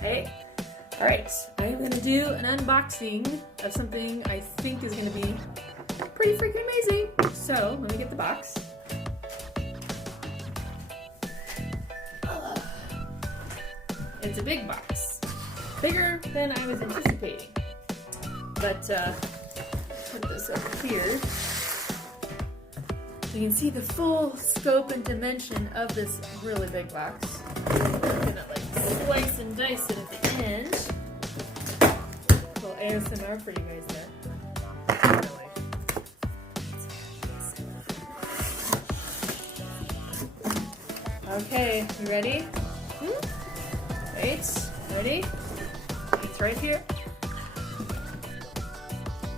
Hey, all right, I'm gonna do an unboxing of something I think is gonna be pretty freaking amazing. So let me get the box. It's a big box, bigger than I was anticipating. But put this over here so you can see the full scope and dimension of this really big box. I'm gonna like slice and dice it at the end. A little ASMR for you guys there. Okay, you ready? Wait, ready? It's right here.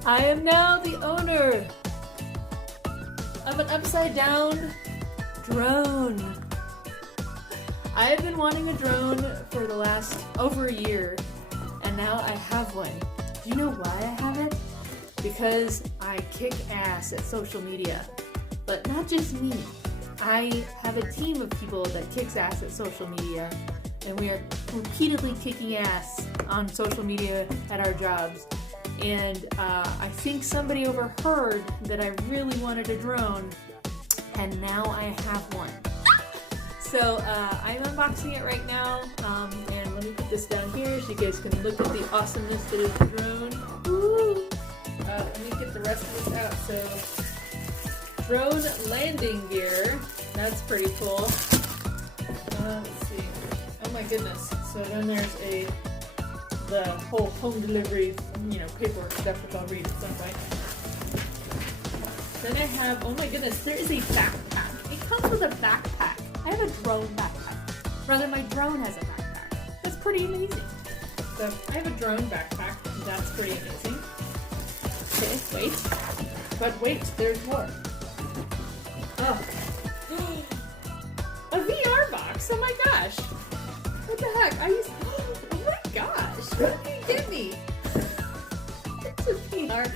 I am now the owner of an upside down drone. I have been wanting a drone for the last over a year, and now I have one. Do you know why I have it? Because I kick ass at social media. But not just me. I have a team of people that kicks ass at social media, and we are repeatedly kicking ass on social media at our jobs. And I think somebody overheard that I really wanted a drone, and now I have one. So I'm unboxing it right now, and let me put this down here so you guys can look at the awesomeness that is the drone. Woo! Let me get the rest of this out. So, drone landing gear. That's pretty cool. Let's see. Oh my goodness. So then there's the whole home delivery, paperwork stuff, which I'll read at some point. Then I have, oh my goodness, there is a backpack. It comes with a backpack. I have a drone backpack. Rather, my drone has a backpack. That's pretty amazing. So I have a drone backpack. That's pretty amazing. Okay, wait. But wait, there's more. Oh. A VR box. Oh my gosh. What the heck? Oh my gosh. What did you give me? It's a VR.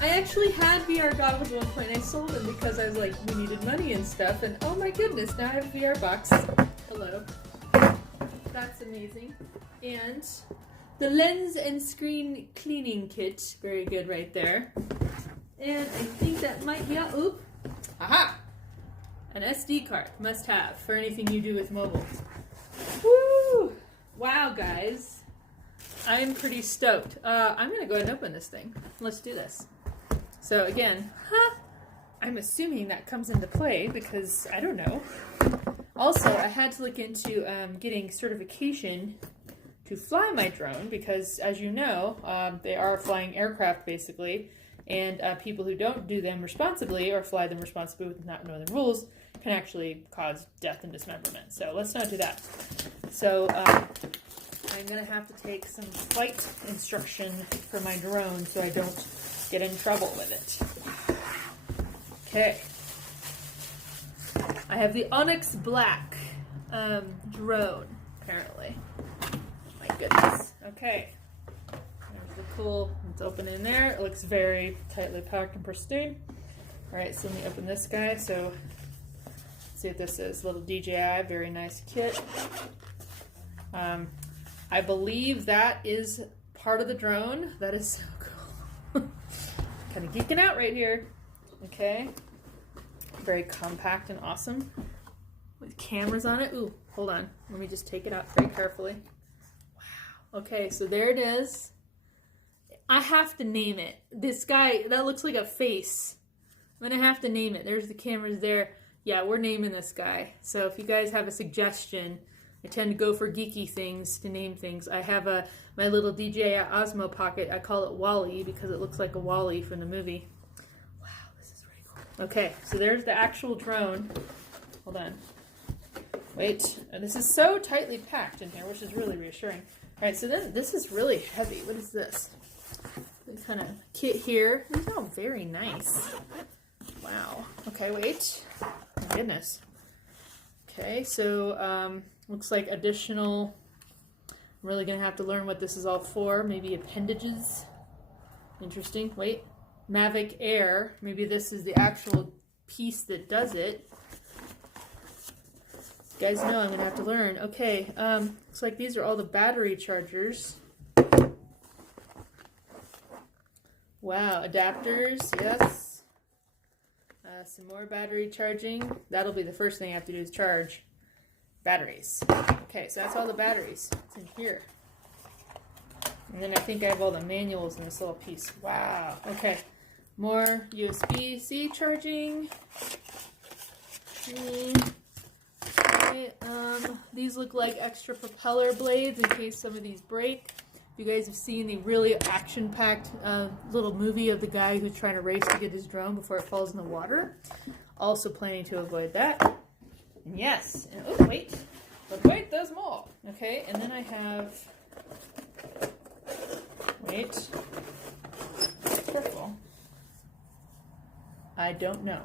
I actually had VR goggles at one point and I sold them because I was like, we needed money and stuff, and oh my goodness, now I have a VR box. Hello. That's amazing. And the lens and screen cleaning kit, very good right there. And I think that might be all. Oop. Aha! An SD card, must have, for anything you do with mobile. Woo! Wow, guys. I'm pretty stoked. I'm gonna go ahead and open this thing. Let's do this. So again, I'm assuming that comes into play because I don't know. Also, I had to look into getting certification to fly my drone because, as you know, they are flying aircraft basically, and people who don't do them responsibly or fly them responsibly with not knowing the rules can actually cause death and dismemberment. So let's not do that. So I'm gonna have to take some flight instruction for my drone so I don't get in trouble with it. Okay. I have the Onyx Black drone, apparently. My goodness. Okay. There's the cool, it's open in there. It looks very tightly packed and pristine. Alright, so let me open this guy. So, let's see what this is. Little DJI, very nice kit. I believe that is part of the drone. That is so cool. Kind of geeking out right here. Okay. Very compact and awesome. With cameras on it. Ooh, hold on. Let me just take it out very carefully. Wow. Okay, so there it is. I have to name it. This guy, that looks like a face. I'm going to have to name it. There's the cameras there. Yeah, we're naming this guy. So if you guys have a suggestion, I tend to go for geeky things to name things. I have my little DJI Osmo Pocket. I call it Wally because it looks like a Wally from the movie. Wow, this is really cool. Okay, so there's the actual drone. Hold on. Wait, this is so tightly packed in here, which is really reassuring. All right, so then this is really heavy. What is this? This kind of kit here. These are all very nice. Wow. Okay, wait. My goodness. Okay, so looks like additional, I'm really going to have to learn what this is all for. Maybe appendages. Interesting. Wait. Mavic Air. Maybe this is the actual piece that does it. guys know I'm gonna have to learn. Okay, looks like these are all the battery chargers. Wow, adapters, yes. Some more battery charging. That'll be the first thing I have to do is charge batteries. Okay, so that's all the batteries. It's in here. And then I think I have all the manuals in this little piece. Wow, okay. More USB-C charging. Okay, these look like extra propeller blades in case some of these break. You guys have seen the really action-packed little movie of the guy who's trying to race to get his drone before it falls in the water. Also planning to avoid that. And yes, and, oh wait, but wait, there's more. Okay, and then I have, wait, careful. I don't know.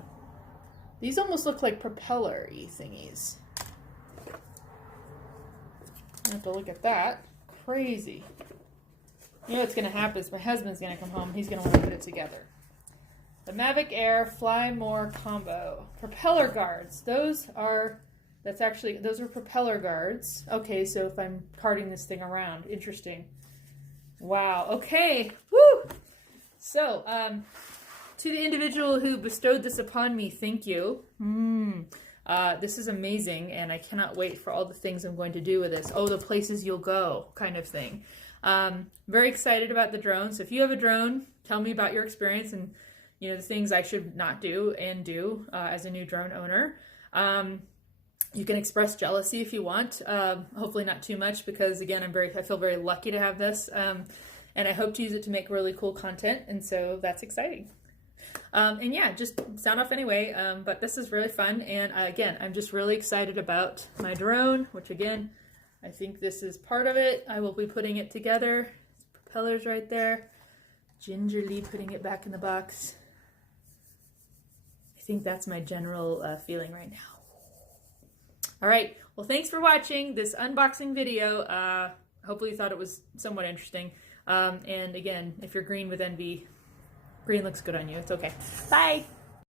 These almost look like propeller-y thingies. I have to look at that. Crazy. You know what's going to happen is my husband's going to come home. He's going to want to put it together. The Mavic Air Fly More Combo. Propeller guards. Those are propeller guards. Okay, so if I'm carting this thing around. Interesting. Wow. Okay. Woo! So, to the individual who bestowed this upon me, thank you. This is amazing, and I cannot wait for all the things I'm going to do with this. Oh, the places you'll go kind of thing. Very excited about the drone. So if you have a drone, tell me about your experience and the things I should not do and do as a new drone owner. You can express jealousy if you want. Hopefully not too much because again, I feel very lucky to have this, and I hope to use it to make really cool content. And so that's exciting. And yeah, just sound off anyway. But this is really fun. And again, I'm just really excited about my drone, which again, I think this is part of it. I will be putting it together. Propellers right there. Gingerly putting it back in the box. I think that's my general feeling right now. All right. Well, thanks for watching this unboxing video. Hopefully you thought it was somewhat interesting. And again, if you're green with envy, green looks good on you. It's okay. Bye.